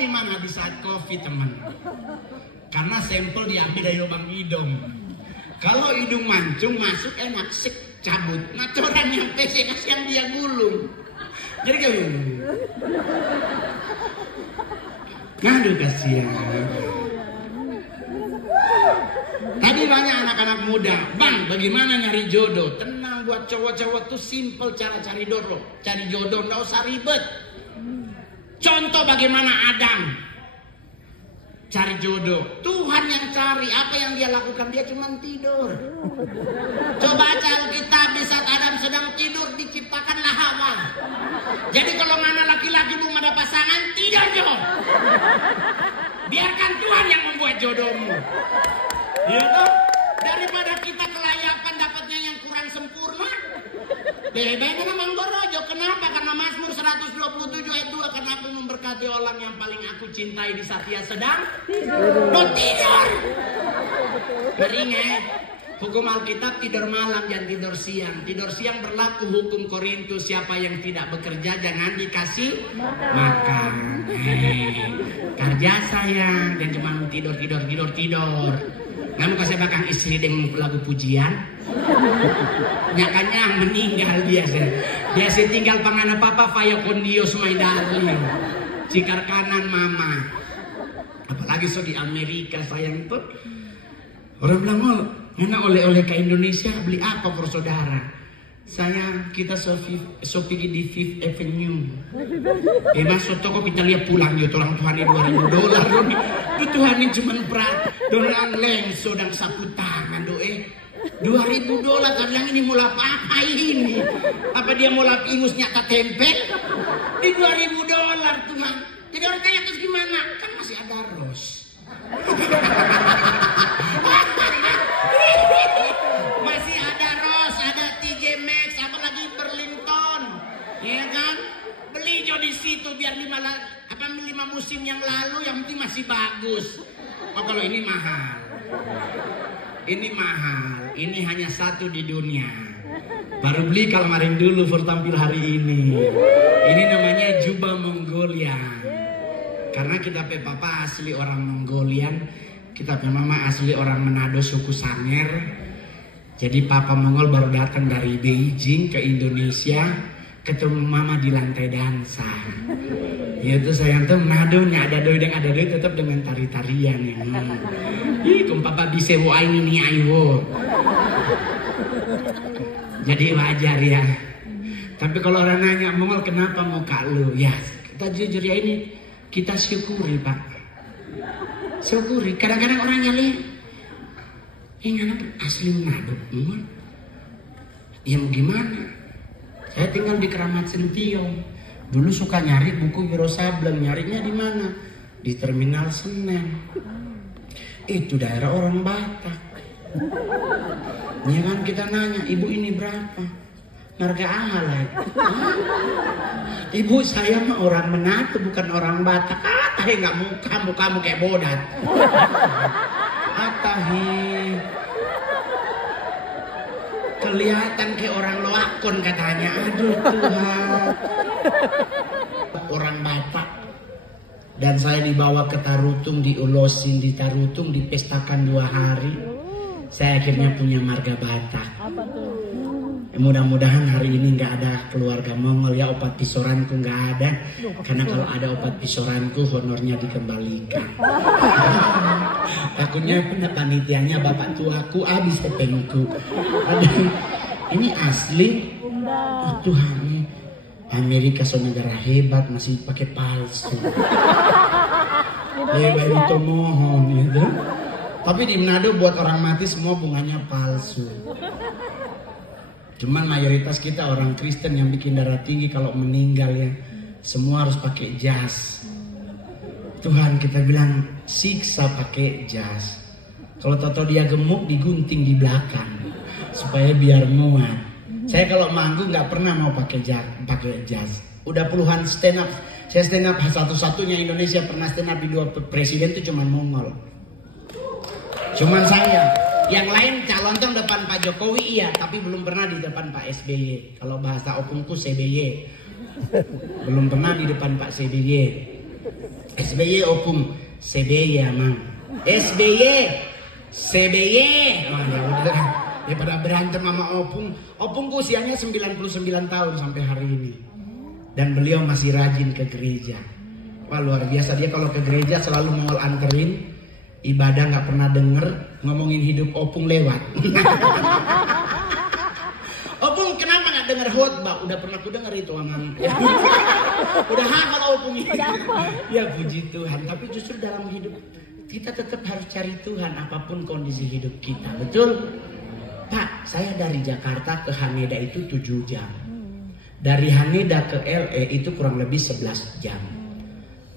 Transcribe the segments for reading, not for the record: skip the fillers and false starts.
di mana di saat COVID, teman? Karena sampel diambil dari lubang hidung. Kalau hidung mancung masuk enak, sik cabut. Nah orang yang PC kasihan dia gulung. Jadi kayak ngadu kasihan. Tadi banyak anak-anak muda, Bang, bagaimana nyari jodoh? Tenang, buat cowok-cowok tuh simple cara cari jodoh. Cari jodoh nggak usah ribet. Contoh bagaimana Adam cari jodoh. Tuhan yang cari, apa yang dia lakukan? Dia cuma tidur. Coba baca Alkitab, di saat Adam sedang tidur diciptakanlah Hawa. Jadi kalau mana laki-laki belum ada pasangan, tidur dong. Biarkan Tuhan yang membuat jodohmu. Ya toh? Daripada kita kelayakan dapatnya yang kurang sempurna. Lebih memang gorojo. Kenapa? Karena Mazmur 127 ayat 2, karena aku memberkati orang yang paling aku cintai di saat dia sedang tidur. Beringat, hukum Alkitab tidur malam jangan tidur siang. Tidur siang berlaku hukum Korintus, siapa yang tidak bekerja jangan dikasih makan. Kerja sayang dan cuma tidur. Kamu kasih makan istri dengan lagu pujian. Nyakanya meninggal biasa tinggal pangan apa faya kondios my darling. Cikar kanan mama. Apalagi so di Amerika sayang tuh. Orang bilang mau enak oleh-oleh ke Indonesia, beli apa por saudara? Kita pergi di Fifth Avenue. Masuk toko kita lihat pulang yo orang Tuhan $2.000. Itu Tuhan ini cuma dolang lengso dan sapu tangan doe. $2.000 kadang ini mau apa ini? Apa dia mau lap ingus nyata tempe? Di $2.000 Tuhan. Jadi orang kaya terus gimana? Kan masih ada Ros. Masih ada Ros, ada TJ Maxx, apalagi Burlington, ya kan? Beli jo di situ biar 5 musim yang lalu yang penting masih bagus. Oh kalau ini mahal. Ini mahal, ini hanya satu di dunia. Baru beli kemarin dulu for tampil hari ini. Ini namanya jubah Mongolian. Karena kita pe papa asli orang Mongolian, kita pe mama asli orang Manado suku Sanger. Jadi papa Mongol baru datang dari Beijing ke Indonesia, ketemu mama di lantai dansa. Ya itu sayang tuh Manado nya ada doi tetap dengan tari-tarian ya. Ih, kung papa bisa wo ini aiwo. Jadi wajar ya. Tapi kalau orang nanya Mongol kenapa muka lu? Ya kita jujur ya ini kita syukuri pak. Syukuri. Kadang-kadang orang nyali. Anak asli Manado. Ya mau gimana? Saya tinggal di Keramat Sentiong. Dulu suka nyari buku Wiro Sableng. Nyarinya di mana? Di Terminal Senen. Itu daerah orang Batak. Ya kan kita nanya, ibu ini berapa? Harga ahalai. Ibu saya mah orang Manado bukan orang Batak. Atahi nggak mukamu kayak bodat. Atahi kelihatan kayak orang loakon katanya. Aduh Tuhan. Orang Batak. Dan saya dibawa ke Tarutung, diulosin di Tarutung, dipestakan 2 hari. Saya akhirnya punya marga Batak. Mudah-mudahan hari ini nggak ada keluarga Mongol ya, opat pisoranku nggak ada. Karena kalau ada opat pisoranku honornya dikembalikan. Takutnya panitianya bapak tuaku habis tepengku. Ini asli. Oh, Tuhan, Amerika so negara hebat masih pakai palsu. Hebat itu mohon gitu. Tapi di Manado buat orang mati semua bunganya palsu. Cuman mayoritas kita orang Kristen yang bikin darah tinggi kalau meninggal ya semua harus pakai jas. Tuhan kita bilang siksa pakai jas. Kalau tahu dia gemuk digunting di belakang supaya biar muat. Saya kalau manggung nggak pernah mau pakai jas. Udah puluhan stand up. Saya stand up satu-satunya Indonesia pernah stand up di 2 presiden itu cuman Mongol. Cuman saya. Yang lain calon tuh depan Pak Jokowi iya, tapi belum pernah di depan Pak SBY. Kalau bahasa opungku CBY. Belum pernah di depan Pak CBY. SBY opung CBY mang. SBY CBY. Oh ya udah. Ya pada berantem sama opung. Opungku usianya 99 tahun sampai hari ini. Dan beliau masih rajin ke gereja. Wah luar biasa, dia kalau ke gereja selalu mau anterin. Ibadah nggak pernah denger ngomongin hidup opung lewat. Opung kenapa nggak denger khotbah? Udah pernah ku denger itu aman. Ya. Udah hafal opung ini. Ya puji Tuhan. Tapi justru dalam hidup kita tetap harus cari Tuhan apapun kondisi hidup kita. Betul? Pak, saya dari Jakarta ke Haneda itu 7 jam. Dari Haneda ke LA itu kurang lebih 11 jam.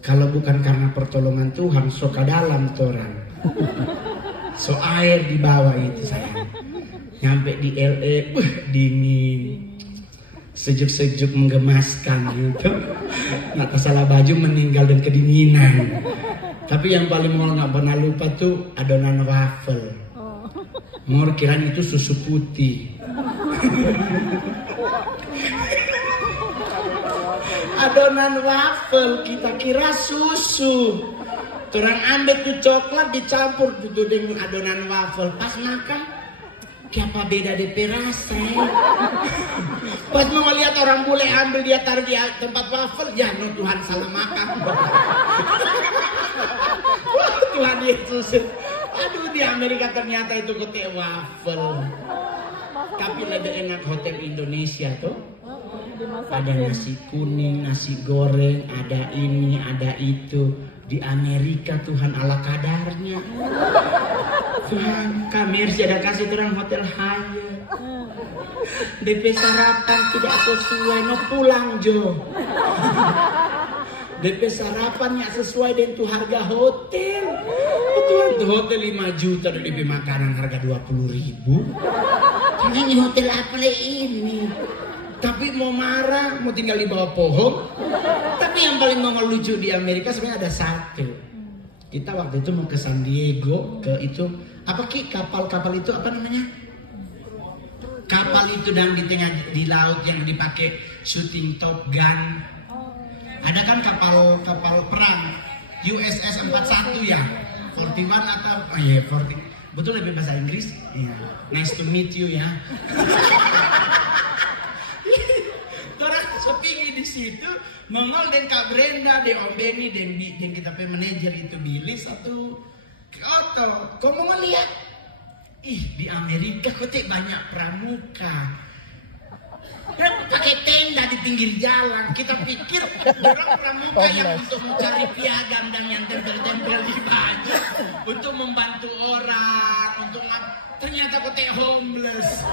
Kalau bukan karena pertolongan Tuhan, soka dalam toran. So air di bawah itu sayang. Nyampe di LA, dingin. Sejuk-sejuk menggemaskan gitu. Nggak salah baju meninggal dan kedinginan. Tapi yang paling mau nggak pernah lupa tuh adonan waffle. Mau kirain itu susu putih. Adonan waffle kita kira susu. Orang ambil tuh coklat dicampur gitu dengan adonan waffle. Pas makan, apa beda DP rasa? Pas mau lihat orang bule ambil dia taruh di tempat waffle, ya no Tuhan salah makan. Tuhan Yesus. Aduh di Amerika ternyata itu kote waffle. Tapi lebih enak hotel Indonesia tuh. Ada nasi kuning, nasi goreng, ada ini, ada itu. Di Amerika Tuhan ala kadarnya. Tuhan kami harus ada kasih terang hotel haya. DP sarapan tidak sesuai, no pulang Jo. DP sarapan nggak sesuai dengan tuh harga hotel. Tuhan tuh hotel 5 juta dan DP makanan harga 20.000. Ini hotel apa ini? Tapi mau marah, mau tinggal di bawah pohon. Tapi yang paling mau lucu di Amerika sebenarnya ada satu. Kita waktu itu mau ke San Diego, ke itu apa ki kapal itu apa namanya? Kapal itu dan di tengah di laut yang dipakai syuting Top Gun. Ada kan kapal perang USS 41 ya, 41 atau oh iya 40. Betul lebih bahasa Inggris? Iya. Nice to meet you ya. Sepingi di situ, mengol dan Kak Brenda, dan Om Benny, dan kita pe manajer itu Billy satu Otto. Kau mau lihat? Ih di Amerika kok banyak pramuka. Pakai tenda di pinggir jalan. Kita pikir orang pramuka yang untuk mencari piagam dan yang tempel-tempel di baju, untuk membantu orang, untuk ternyata kok homeless.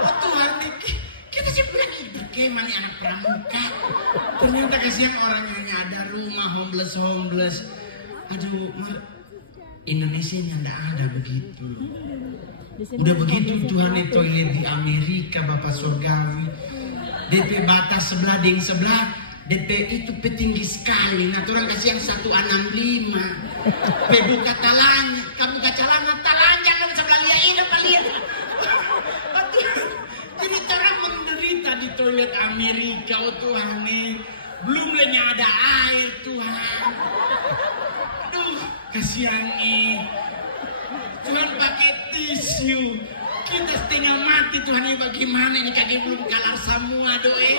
Oh Tuhan dikit. Kita sih bilang bagaimana anak pramuka. Ternyata kasihan orang yang ada rumah homeless. Aduh, Indonesia yang tidak ada begitu. Udah begitu Tuhan toilet di Amerika Bapak Surgawi. DP batas sebelah ding sebelah. DP itu petinggi sekali. Nah orang kasihan 165. Buka talanya. Kamu buka talanya jangan sebelah liatin apa lihat. Jadi orang menderita di toilet Amerika, oh Tuhan nih. Belum lagi ada air Tuhan. Aduh, kasihan nih. Tuhan pakai tisu. Kita setengah mati Tuhan ini bagaimana ini kaki belum kalah semua doe.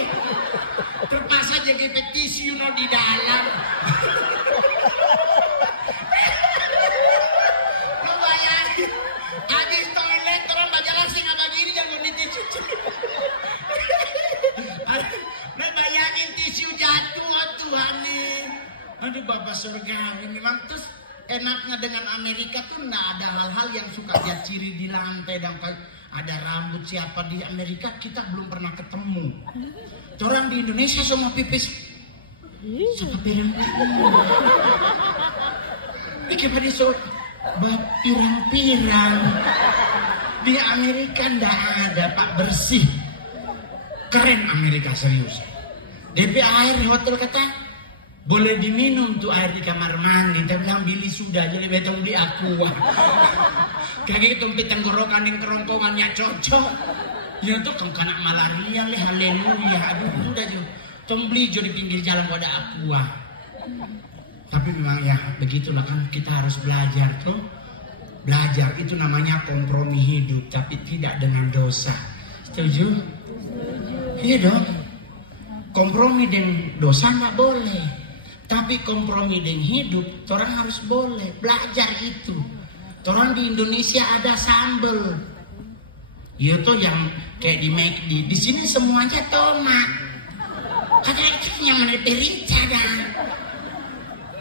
Terpaksa jaga tisu no di dalam. Lo bayangin. Habis toilet orang bajalan sih nggak begini jangan di tisu. Nah bayangin tisu jatuh oh Tuhan nih. Aduh Bapak Surgawi memang terus enaknya dengan Amerika tuh nggak ada hal-hal yang suka dia ciri di lantai dan ada rambut siapa di Amerika kita belum pernah ketemu. Orang di Indonesia semua pipis siapa pirang pikir pada so pirang-pirang. Di Amerika nggak ada Pak bersih. Keren Amerika serius. DP air di hotel kata boleh diminum tuh air di kamar mandi. Tapi bilang bili sudah jadi betong di aqua. Kayak gitu tenggorokan yang kerongkongannya cocok. Ya tuh kan kena malaria leh haleluya. Aduh udah jo. Tom beli jo di pinggir jalan ada aqua. Tapi memang ya begitulah kan, kita harus belajar tuh. Belajar itu namanya kompromi hidup, tapi tidak dengan dosa. Setuju? Iya dong. Kompromi dengan dosa nggak boleh, tapi kompromi dengan hidup, orang harus boleh belajar itu. Orang di Indonesia ada sambel, itu yang kayak di McD. Di sini semuanya tomat. Karena itu yang meneperinca dah.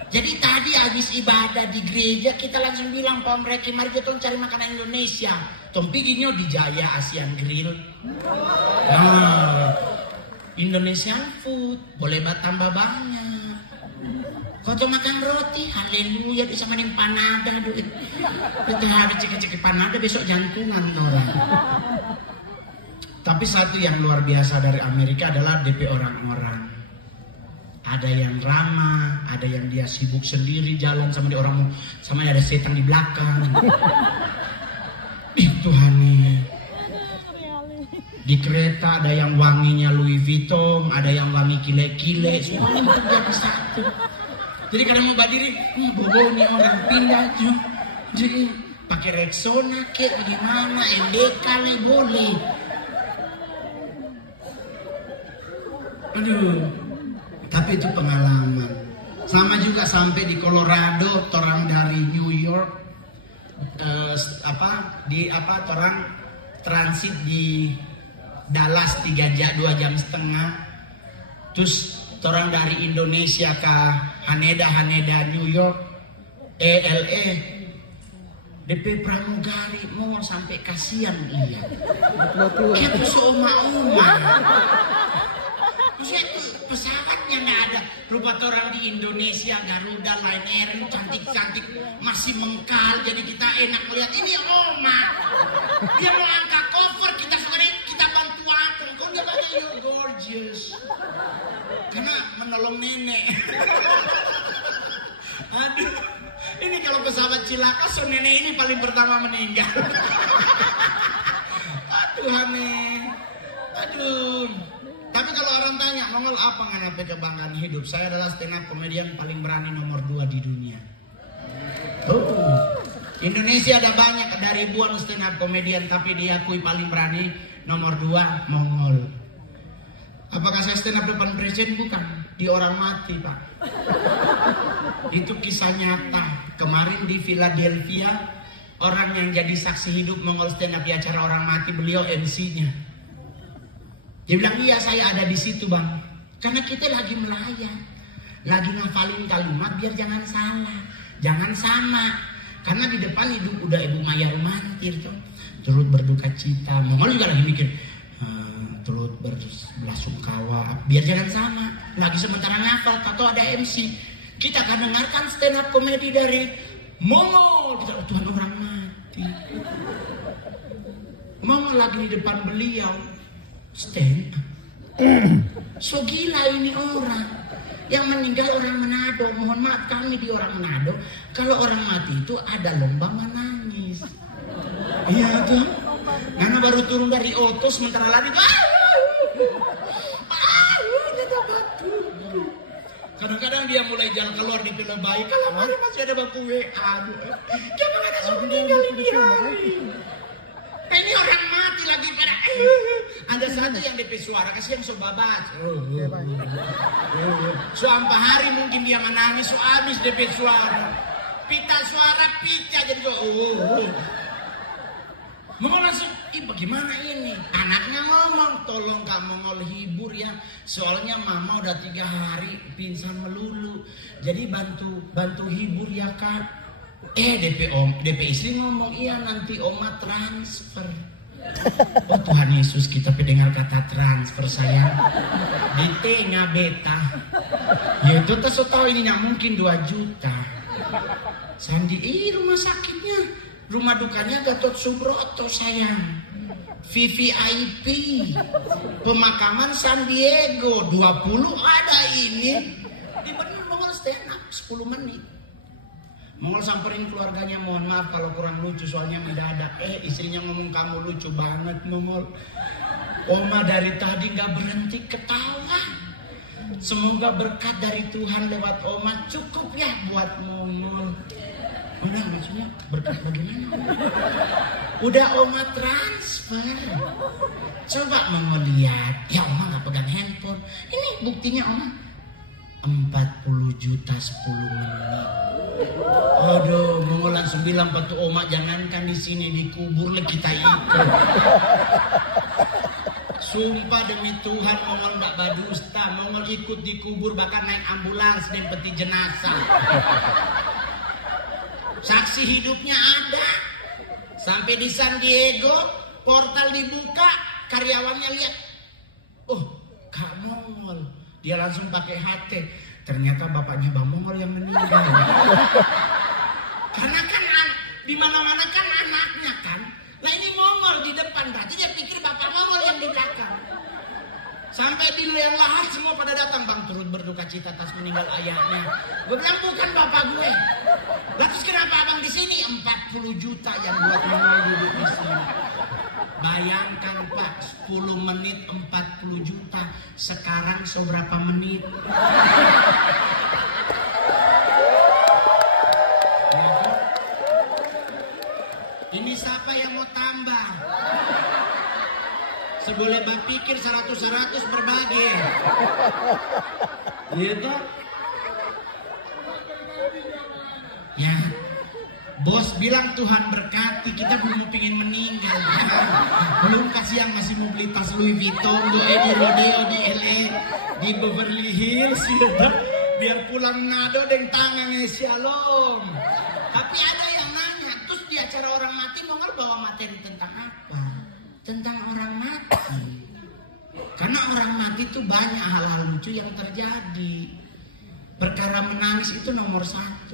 Jadi tadi habis ibadah di gereja kita langsung bilang Pak mereka mari kita cari makanan Indonesia. Tom piginya di Jaya Asian Grill. Nah, Indonesian food boleh tambah banyak. Kau makan roti, haleluya bisa mainin panada duit. Itu habis cek-cek panada besok jantungan orang. Tapi satu yang luar biasa dari Amerika adalah DP orang-orang. Ada yang ramah, ada yang dia sibuk sendiri jalan sama dia orang, sama ada setan di belakang. Ih Tuhan nih. Di kereta ada yang wanginya Louis Vuitton, ada yang wangi kile-kile, semuanya menjadi satu. Jadi kalau mau berdiri, bobo nih orang pindah tuh. Jadi pakai Rexona kek bagaimana, MDK nih boleh. Aduh. Tapi itu pengalaman. Sama juga sampai di Colorado, orang dari New York, orang transit di Dallas 2 jam setengah. Terus orang dari Indonesia ke Haneda New York, LA, DP pramugari mau sampai kasihan iya. Kayak seoma-oma. Maksudnya itu pesawatnya nggak ada. Rupa orang di Indonesia, Garuda, Lion Air cantik-cantik masih mengkal. Jadi kita enak lihat ini oma. Dia mau angkat cover, kita sekarang kita bantu angkat. Kok dia pakai you're gorgeous. Karena menolong nenek. Aduh, ini kalau pesawat cilaka, so nenek ini paling pertama meninggal. Aduh, aneh. Aduh. Tapi kalau orang tanya, Mongol apa nganape kebanggaan hidup? Saya adalah stand up komedian paling berani nomor 2 di dunia. Oh, Indonesia ada banyak, ada ribuan stand up komedian, tapi diakui paling berani nomor 2 Mongol. Apakah saya stand up depan presiden? Bukan, di orang mati Pak. Itu kisah nyata. Kemarin di Philadelphia, orang yang jadi saksi hidup Mongol stand up di acara orang mati, beliau MC-nya. Dia bilang, iya saya ada di situ bang. Karena kita lagi melayang. Lagi ngafalin kalimat biar jangan salah. Jangan sama. Karena di depan hidup udah Ibu Maya Rumantir tuh. Turut berduka cita. Mongol juga lagi mikir. Turut berbelasungkawa. Biar jangan sama. Lagi sementara ngafal. Atau ada MC. Kita akan dengarkan stand up komedi dari Mongol. Kita Tuhan orang mati. Mongol lagi di depan beliau. Stand up. So gila ini orang. Yang meninggal orang Manado. Mohon maaf kami di orang Manado. Kalau orang mati itu ada lomba menangis. Iya tuh. Karena baru turun dari oto sementara lari. Kadang-kadang dia mulai jalan keluar di film bayi. Kalau hari masih ada baku WA. Jangan ada yang meninggal ini hari. Ini orang mati lagi pada. Ada satu yang DP suara kasih yang so babat. So ampa hari mungkin dia menangis. So habis DP suara. Pita suara pita jadi so. Mongol langsung, bagaimana ini? Anaknya ngomong, tolong Kak Mongol hibur ya. Soalnya mama udah 3 hari pingsan melulu. Jadi bantu hibur ya Kak. DP istri ngomong, iya nanti oma transfer. Oh Tuhan Yesus, kita pendengar kata transfer sayang. Di tengah beta. Ya itu tuh tahu ini nggak mungkin 2 juta. Sandi, rumah sakitnya. Rumah dukanya Gatot Subroto sayang. VVIP. Pemakaman San Diego 20 ada ini. Di bener Mongol stand up 10 menit. Mongol samperin keluarganya, mohon maaf kalau kurang lucu soalnya mendadak. Istrinya ngomong kamu lucu banget Mongol. Oma dari tadi gak berhenti ketawa. Semoga berkat dari Tuhan lewat Oma cukup ya buat Momol. Udah, maksudnya berkat bagaimana? Udah Oma transfer. Coba Momol lihat. Ya Oma gak pegang handphone. Ini buktinya Oma 40 juta 10 menit. Aduh, Momol langsung bilang patu Oma, jangankan di sini dikubur kita ikut. Sumpah demi Tuhan, Mongol gak badusta. Mongol ikut dikubur, bahkan naik ambulans dan peti jenazah. Saksi hidupnya ada. Sampai di San Diego, portal dibuka, karyawannya lihat. Oh, Kak Mongol. Dia langsung pakai HT. Ternyata bapaknya Bang Mongol yang meninggal. Karena kan di mana-mana kan anaknya kan. Nah ini Mongol di depan, berarti dia pikir bapak Mongol yang di belakang. Sampai di liang lahat semua pada datang, Bang turut berduka cita atas meninggal ayahnya. Gue bilang bukan bapak gue. Lah terus kenapa abang di sini? 40 juta yang buat Mongol duduk di sini. Bayangkan Pak, 10 menit 40 juta. Sekarang seberapa menit? Ini siapa yang mau tambah? Seboleh berpikir 100-100 berbagi. Gitu? Ya, bos bilang Tuhan berkati, kita belum pingin meninggal. Belum kasihan masih mau beli tas Louis Vuitton, di rodeo di LA, di Beverly Hills, gitu. Biar pulang nado dengan tangannya shalom. Tapi ada yang nanya, terus di acara orang mati Mongol bawa materi tentang apa? Tentang orang mati. Karena orang mati itu banyak hal-hal lucu yang terjadi. Perkara menangis itu nomor 1.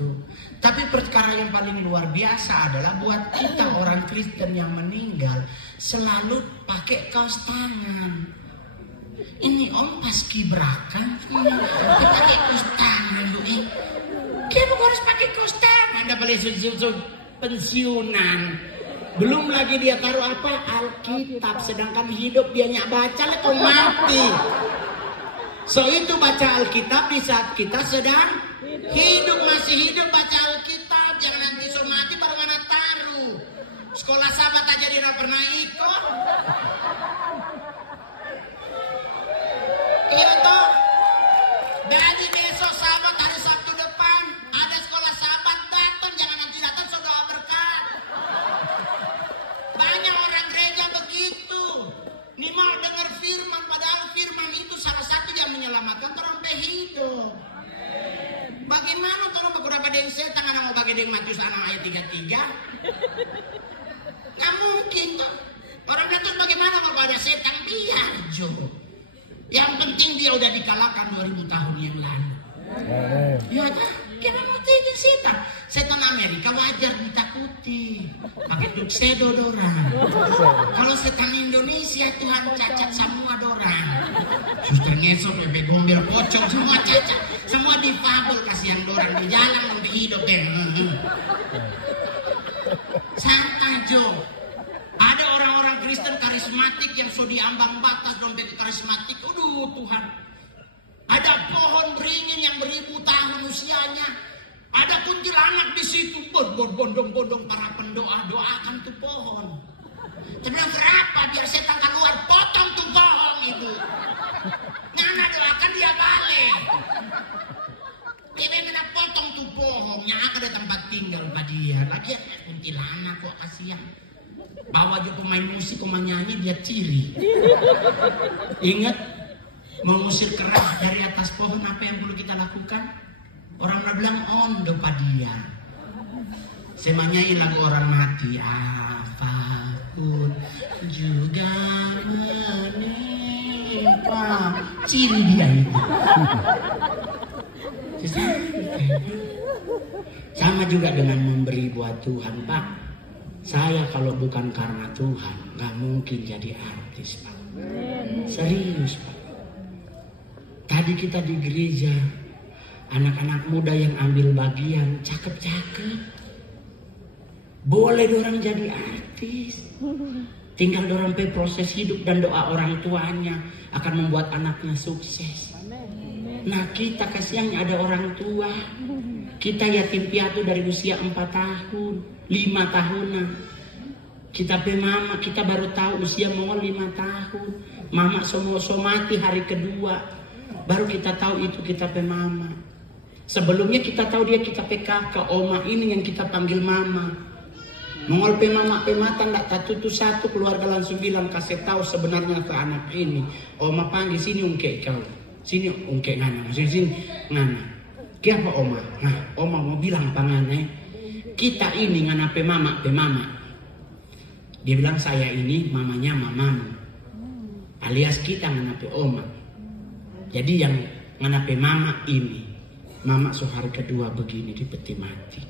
Tapi perkara yang paling luar biasa adalah buat kita orang Kristen yang meninggal selalu pakai kaos tangan. Ini Om paskibraka, kita pakai kaos tangan bu. Kenapa harus pakai kaos tangan? Anda boleh pensiunan. Belum lagi dia taruh apa? Alkitab. Sedangkan hidup dia nyak baca lah kau mati. So itu baca Alkitab di saat kita sedang hidup, masih hidup baca Alkitab. Jangan nanti so mati baru mana taruh. Sekolah sahabat aja dia gak pernah ikut. Itu dari besok sahabat hari Sabtu depan ada sekolah sahabat, datang. Jangan nanti datang so doa berkat. Banyak orang gereja begitu. Nih mau dengar firman, padahal firman itu salah satu yang menyelamatkan orang hidup. Bagaimana orang beberapa deng setan anak mau bagi deng Matius 6 ayat 33? Nggak mungkin tuh. Orang itu bagaimana mau ada setan biar jo. Yang penting dia udah dikalahkan 2000 tahun yang lalu. Ya dah, kenapa mau tinggal setan? Setan Amerika wajar ditakuti. Pakai tuxedo dorang. Kalau setan Indonesia Tuhan cacat semua dorang. Suster ngesok, bebek gombel, pocong semua cacat. Semua difabel kasihan dorang di jalan untuk hidup deh. Santai Jo. Ada orang-orang Kristen karismatik yang so diambang batas dompet karismatik. Aduh Tuhan. Ada pohon beringin yang beribu tahun usianya. Ada kuntilanak di situ. Bondong-bondong para pendoa doakan tuh pohon. Terus berapa biar setan keluar, potong tuh pohon itu. Ngana doakan dia balik. Dia kena potong tuh pohonnya, ada tempat tinggal pak dia. Lagi kuntilanak kok kasihan. Bawa aja pemain musik, pemain nyanyi dia ciri. Ingat mengusir kerah dari atas pohon, apa yang perlu kita lakukan? Orang bilang ondo padia. Semanya hilang orang mati. Apapun juga menimpa. Ciri dia itu. Sama juga dengan memberi buat Tuhan, Pak. Saya kalau bukan karena Tuhan gak mungkin jadi artis, Pak. Serius, Pak. Tadi kita di gereja, anak-anak muda yang ambil bagian, cakep-cakep. Boleh dorang jadi artis. Tinggal dorang proses hidup dan doa orang tuanya akan membuat anaknya sukses. Nah kita kasihannya ada orang tua. Kita yatim piatu dari usia 4 tahun, 5 tahunan. Kita pe mama, kita baru tahu usia Mongol 5 tahun. Mama somati hari kedua. Baru kita tahu itu kita pe mama. Sebelumnya kita tahu dia kita pe kakak, oma ini yang kita panggil mama. Mongol pe mama pe mata ndak tatutu satu, keluarga langsung bilang kasih tahu sebenarnya ke anak ini. Oma panggil sini ungke kau. Sini ungke ngana, sini ngana. Kenapa oma? Nah, oma mau bilang pangane, kita ini ngana pe mama. Dia bilang saya ini mamanya mamamu. Alias kita ngana pe oma. Jadi yang ngana pe mama ini, mama hari kedua begini di peti mati.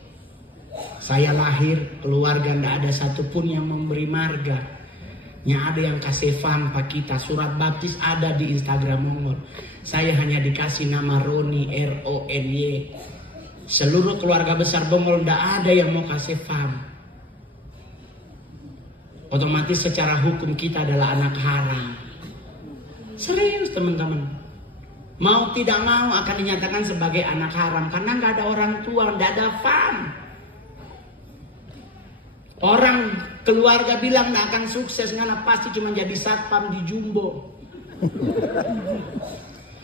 Saya lahir, keluarga ndak ada satupun yang memberi marga. Nya ada yang kasih fan pak kita, surat baptis ada di Instagram Mongol. Saya hanya dikasih nama Roni, R-O-N-Y. Seluruh keluarga besar Mongol ndak ada yang mau kasih fan. Otomatis secara hukum kita adalah anak haram. Serius teman-teman. Mau tidak mau akan dinyatakan sebagai anak haram karena nggak ada orang tua, nggak ada fan. Orang keluarga bilang nggak akan sukses, karena pasti cuma jadi satpam di Jumbo.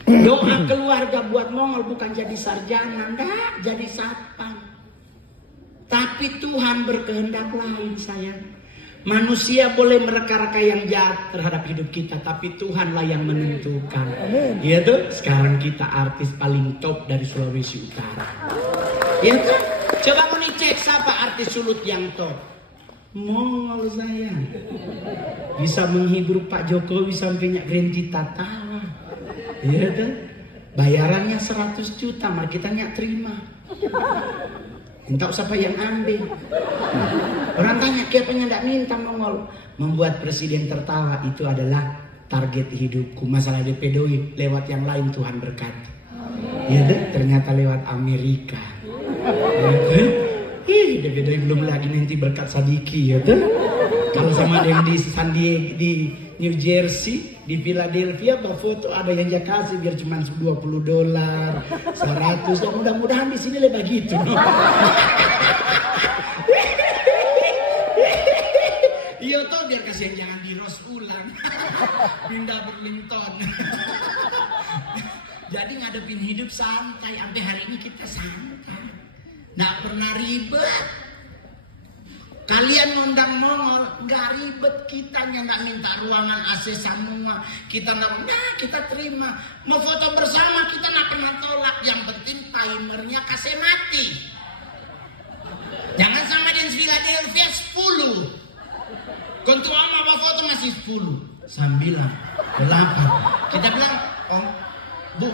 Doa keluarga buat Mongol bukan jadi sarjana, enggak, jadi satpam. Tapi Tuhan berkehendak lain sayang. Manusia boleh mereka-reka yang jahat terhadap hidup kita, tapi Tuhanlah yang menentukan. Iya tuh, sekarang kita artis paling top dari Sulawesi Utara. Iya tuh, coba mau dicek siapa artis sulut yang top. Mongol sayang. Bisa menghibur Pak Jokowi sampai nyak Grandita tawa. Iya tuh, bayarannya 100 juta, mari kita nyak terima. Entah siapa yang ambil. Orang tanya, kenapa ndak minta Mongol? Membuat presiden tertawa itu adalah target hidupku. Masalah DPDOI lewat yang lain Tuhan berkati. Ya deh, ternyata lewat Amerika. Ya deh, DPDOI belum lagi nanti berkat Sadiki ya deh. Kalau sama yang di San Diego, di New Jersey, di Philadelphia, foto ada yang dia kasih biar cuma $20, 100. Ya mudah-mudahan di sini lebih begitu. Iya toh biar kasihan jangan di Ros ulang. Pindah Burlington. Jadi ngadepin hidup santai. Sampai hari ini kita santai. Nggak pernah ribet. Kalian ngundang Mongol, nggak ribet, kita nggak minta ruangan AC semua, kita kita terima. Mau foto bersama kita nggak pernah tolak. Yang penting timernya kasih mati. Jangan sama dengan Philadelphia 10. Kontu ama apa foto masih 10, 9, 8. Kita bilang, Om, Bu,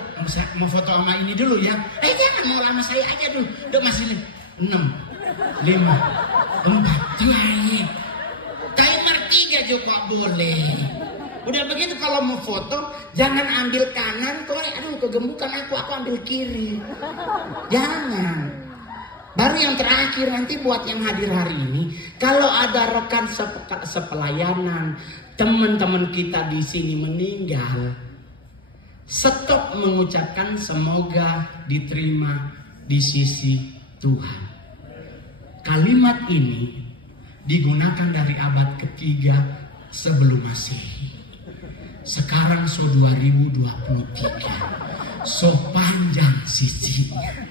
mau foto sama ini dulu ya. Jangan, mau lama saya aja dulu. Udah masih 6, 5, 4, tuh timer 3 juga boleh. Udah begitu kalau mau foto jangan ambil kanan, kok aduh kegembukan aku ambil kiri. Jangan. Baru yang terakhir nanti buat yang hadir hari ini, kalau ada rekan sepelayanan, teman-teman kita di sini meninggal, stop mengucapkan semoga diterima di sisi Tuhan. Kalimat ini digunakan dari abad ketiga sebelum Masehi. Sekarang 2023. So panjang sisinya.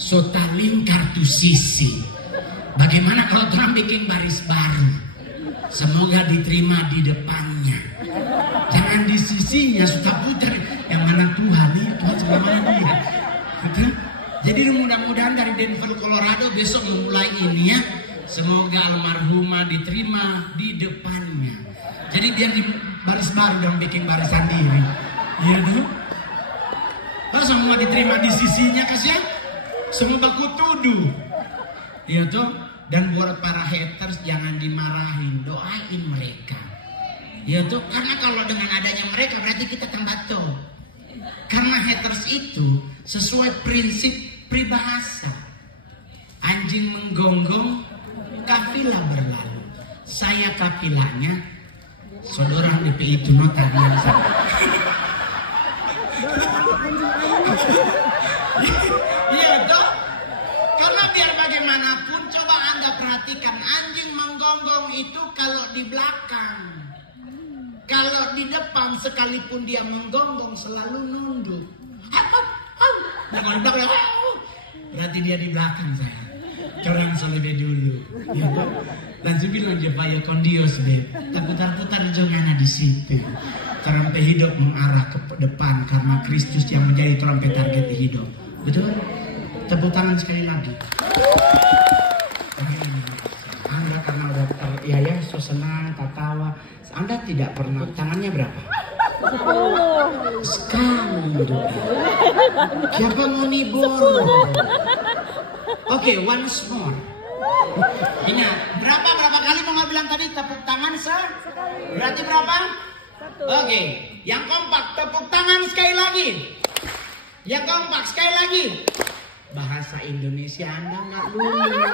So lingkar tuh sisi. Bagaimana kalau Trump bikin baris baru? Semoga diterima di depannya. Jangan di sisinya suka putar. Yang mana Tuhan nih? Tuhan sebenarnya dia. Betul? Jadi mudah-mudahan dari Denver, Colorado besok memulai ini ya. Semoga almarhumah diterima di depannya. Jadi biar di baris baru dan bikin barisan diri. Iya dong. Kalau semua diterima di sisinya kasihan. Semua baku tuduh. Iya toh. Dan buat para haters jangan dimarahin. Doain mereka. Iya toh. Karena kalau dengan adanya mereka berarti kita tambah toh. Karena haters itu sesuai prinsip peribahasa. Anjing menggonggong, kafilah berlalu. Saya kafilahnya, saudara DPI itu nota dia. di belakang. Kalau di depan sekalipun dia menggonggong selalu nunduk. Berarti dia di belakang saya. Kerang selebih dulu. Ya, langsung bilang dia payah kondios beb. Putar-putar jongana di situ. Trompet hidup mengarah ke depan karena Kristus yang menjadi trompet target hidup. Betul? Tepuk tangan sekali lagi. Anda karena udah ya so senang, tertawa. Anda tidak pernah, tangannya berapa? 10. Sekali. Siapa mau nibur? Oke, once more. Ingat, berapa kali mau bilang tadi tepuk tangan sekali. Berarti berapa? 1. Oke, yang kompak tepuk tangan sekali lagi. Yang kompak sekali lagi. Bahasa Indonesia Anda nggak lulus.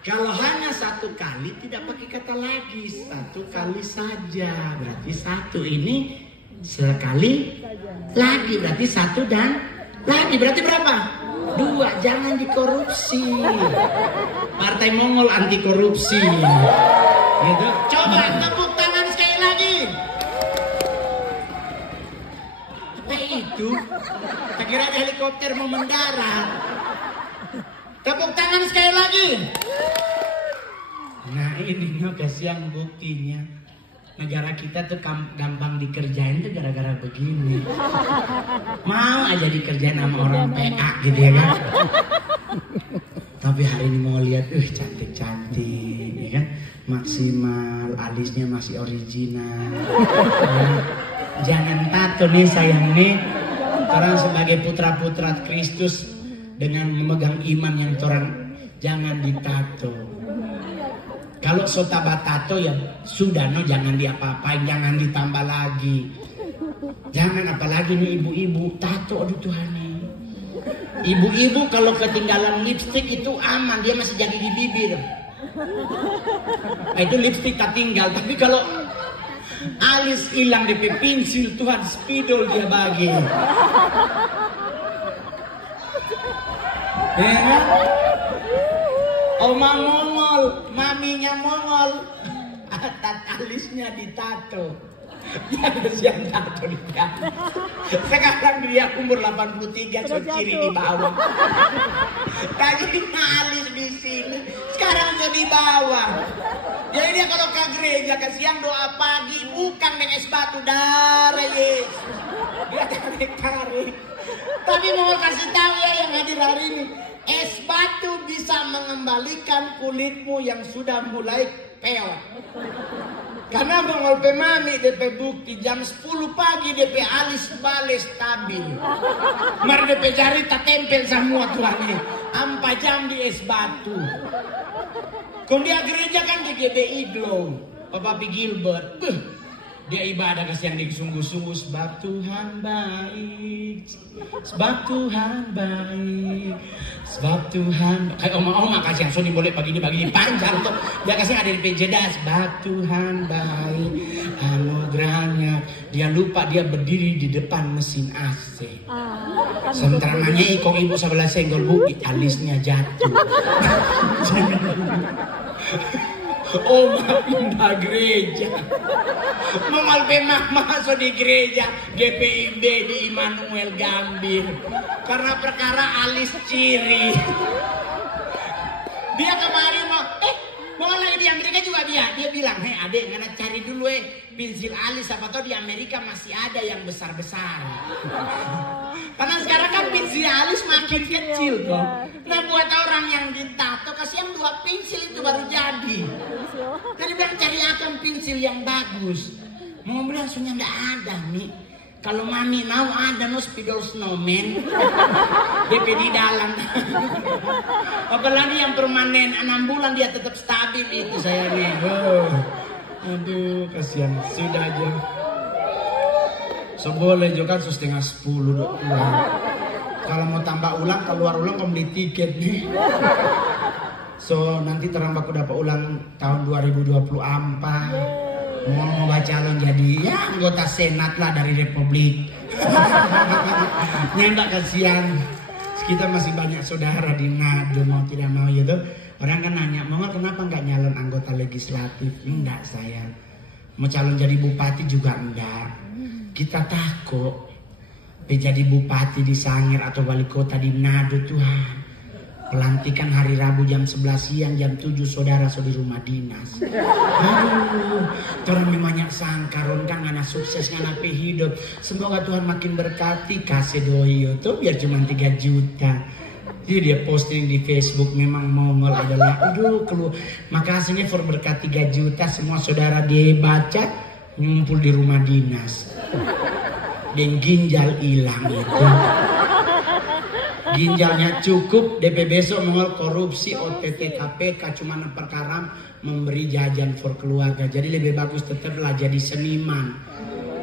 Kalau hanya 1 kali tidak pakai kata lagi, 1 kali saja. Berarti 1 ini sekali lagi. Berarti 1 dan lagi. Berarti berapa? 2. Jangan dikorupsi. Partai Mongol anti korupsi. Gitu. Coba tepuk tangan sekali lagi. Apa itu? Tak kira helikopter mau mendarat. Tepuk tangan sekali lagi. Nah ini kasihan buktinya. Negara kita tuh gampang dikerjain tuh gara-gara begini. Mau aja dikerjain sama orang PA gitu ya kan. Tapi hari ini mau lihat, cantik-cantik ya kan. Maksimal, alisnya masih original. Jangan tato nih sayang nih. Orang sebagai putra-putra Kristus dengan memegang iman yang torang jangan ditato. Kalau sotaba tato ya sudah jangan diapa-apain, jangan ditambah lagi. Jangan apalagi nih ibu-ibu tato, aduh Tuhan. Ibu-ibu kalau ketinggalan lipstik itu aman, dia masih jadi di bibir. Nah, itu lipstik tak tinggal, tapi kalau alis hilang di pensil Tuhan spidol dia bagi. Ya kan? Oma Mongol, maminya Mongol, alisnya ditato. Yang tato dia. Sekarang dia umur 83, so ciri di bawah. Tadi alis di sini, sekarang jadi di bawah. Jadi dia kalau ke gereja kasihan doa pagi, bukan dengan es batu darah Yesus. Dia tarik-tarik. Tapi mau kasih tahu ya yang hadir hari ini, es batu bisa mengembalikan kulitmu yang sudah mulai peot. Karena Mongol pemami DP bukti jam 10 pagi DP alis balik stabil. Mar DP jari tak tempel semua Tuhan ini. 4 jam di es batu. Kalau dia gereja kan di GBI Glow, Papa P. Gilbert. Dia ibadah kasihan di sungguh-sungguh, sebab Tuhan baik, sebab Tuhan baik, sebab Tuhan. Kayak oma-oma kasihan Sony boleh begini panjang tuh. Dia kasih ada di pejeda, sebab Tuhan baik, anugerahnya. Dia lupa dia berdiri di depan mesin AC. Sementara nanya kok ibu sebelah senggol bu, alisnya jatuh. Oma pindah gereja. Mongol pemah masuk di gereja GPIB di Immanuel Gambir. Karena perkara alis ciri. Dia kemarin mau lagi di Amerika juga dia bilang, hei adek ngana cari dulu pensil alis, apa tau di Amerika masih ada yang besar-besar. Karena sekarang kan pensil alis makin kecil kok. Nah buat orang yang ditato kasih yang 2 pensil itu baru jadi. Tadi bilang cari akan pensil yang bagus. Mau bilang langsungnya nggak ada nih. Kalau mami mau ada spidol snowman. DP di dalam. Apalagi yang permanen 6 bulan dia tetap stabil itu saya nih. Aduh kasihan sudah aja. So boleh juga kan 9:30 ulang. Kalau mau tambah ulang keluar ulang kau beli tiket nih. So nanti terambah aku dapat ulang tahun 2024. Mau calon jadi ya anggota senat lah dari Republik. Nembak kasihan. Kita masih banyak saudara di Nado mau tidak mau gitu. Orang kan nanya, Mongol kenapa nggak nyalon anggota legislatif? Enggak sayang. Mau calon jadi bupati juga enggak. Kita takut jadi bupati di Sangir atau wali kota di Manado Tuhan. Pelantikan hari Rabu jam 11 siang, jam 7 saudara-saudari rumah dinas. Aduh, orang memangnya sangkaron kan ngana sukses ngana hidup. Semoga Tuhan makin berkati. Kasih doi itu biar cuma 3 juta. Jadi dia posting di Facebook memang Mongol adalah keluh. Makasihnya for berkat 3 juta semua saudara dia baca ngumpul di rumah dinas. Dan ginjal hilang itu. Ginjalnya cukup, DP besok Mongol korupsi, OTT KPK cuma perkara memberi jajan for keluarga. Jadi lebih bagus tetaplah jadi seniman.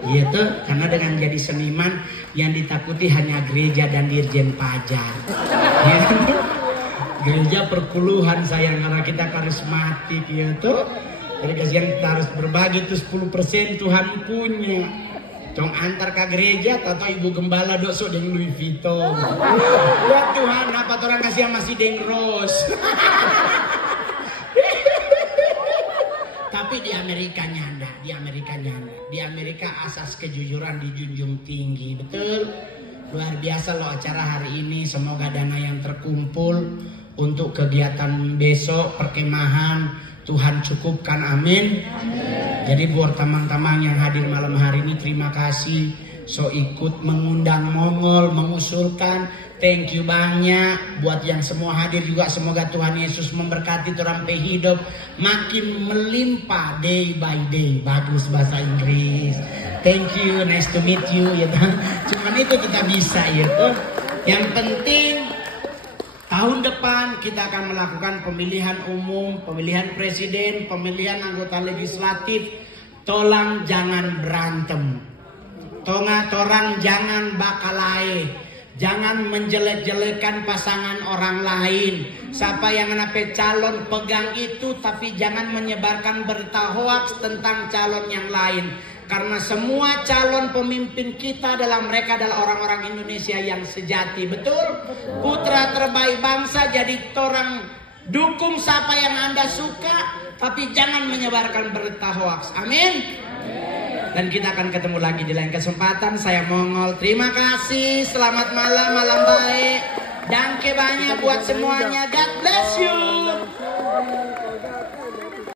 Gitu, karena dengan jadi seniman yang ditakuti hanya gereja dan dirjen pajak. Gitu. Gereja perpuluhan sayang karena kita karismatik gitu. Jadi kasihan kita harus berbagi itu 10% Tuhan punya. Cong antar ke gereja atau ibu gembala doso dengan Louis Vuitton. Ya Tuhan, apa orang kasih masih deng Rose. Tapi di Amerika nyanda, di Amerika asas kejujuran dijunjung tinggi, betul. Luar biasa loh acara hari ini. Semoga dana yang terkumpul untuk kegiatan besok perkemahan Tuhan cukupkan, amin. Jadi buat teman-teman yang hadir malam hari ini terima kasih. So ikut mengundang Mongol, mengusulkan. Thank you banyak. Buat yang semua hadir juga semoga Tuhan Yesus memberkati orang hidup makin melimpah day by day. Bagus bahasa Inggris. Thank you, nice to meet you. Ya, cuman itu kita bisa ya. Yang penting tahun depan kita akan melakukan pemilihan umum, pemilihan presiden, pemilihan anggota legislatif. Tolong jangan berantem. Torang jangan bakalai. Jangan menjelek-jelekan pasangan orang lain. Siapa yang nape calon pegang itu, tapi jangan menyebarkan berita hoaks tentang calon yang lain. Karena semua calon pemimpin kita mereka adalah orang-orang Indonesia yang sejati. Betul? Putra terbaik bangsa. Jadi orang dukung siapa yang Anda suka, tapi jangan menyebarkan berita hoaks. Amin. Dan kita akan ketemu lagi di lain kesempatan. Saya Mongol. Terima kasih. Selamat malam, malam baik. Danke banyak buat semuanya. God bless you.